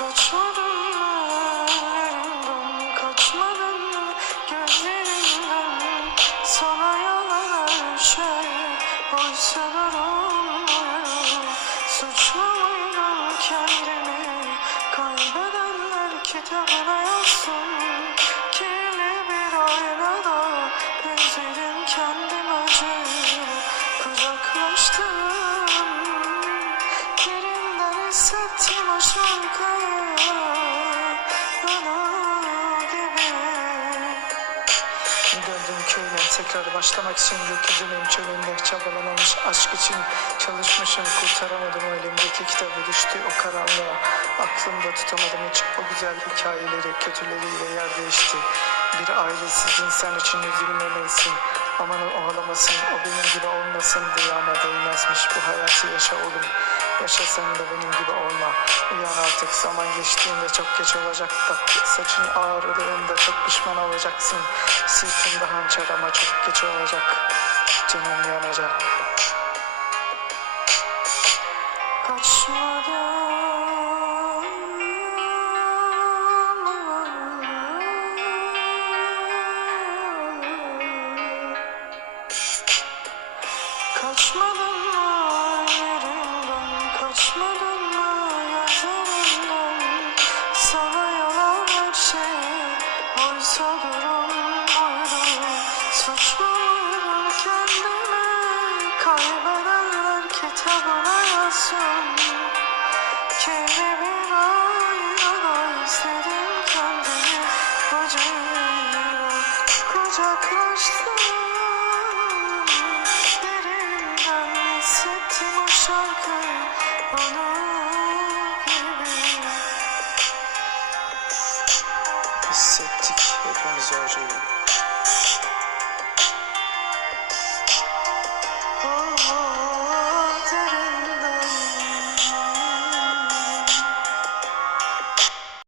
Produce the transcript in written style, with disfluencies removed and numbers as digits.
Kaçmadın mı ellerinden, kaçmadın mı gözlerinden? Sana yalan her şey, oysa durummuyor. Suçlu muydum kendimi, kaybedenler kitabına yazsın. Kirli bir aynada izledim kendim acı. Kucaklaştım, derinden hissettim o şarkıyı, ana gibi. Döndüm köyüme tekrar başlamak için, gökyüzünün çölünde çabalamamış aşk için çalışmışım, kurtaramadım o elimdeki kitabı, düştü o karanlığa. Aklımda tutamadım hiç o güzel hikayeleri, kötüleriyle yer değişti. Bir ailesiz insan için üzülmemelisin, aman ağlamasın, o benim gibi olmasın diye, ama değmezmiş, bu hayatı yaşa oğlum. Yaşasan da benim gibi olma. Uyan artık, zaman geçtiğinde çok geç olacak. Bak, saçın ağrıdığında çok pişman olacaksın. Sırtında hançer ama çok geç olacak. Canım yanacak. Kaçmadım. Kaçmadın mı yerimden, kaçmadın mı gözlerimden? Sana yalan her şey, oysa durum buydu. Suçlu muydum kendimi, kaybedenler kitabına yazsın. Kirli bir aynada izledim kendimi acıyla. Kucaklaştım, hissettim o şarkıyı, onun gibi. Hissettik hepimiz acıyı.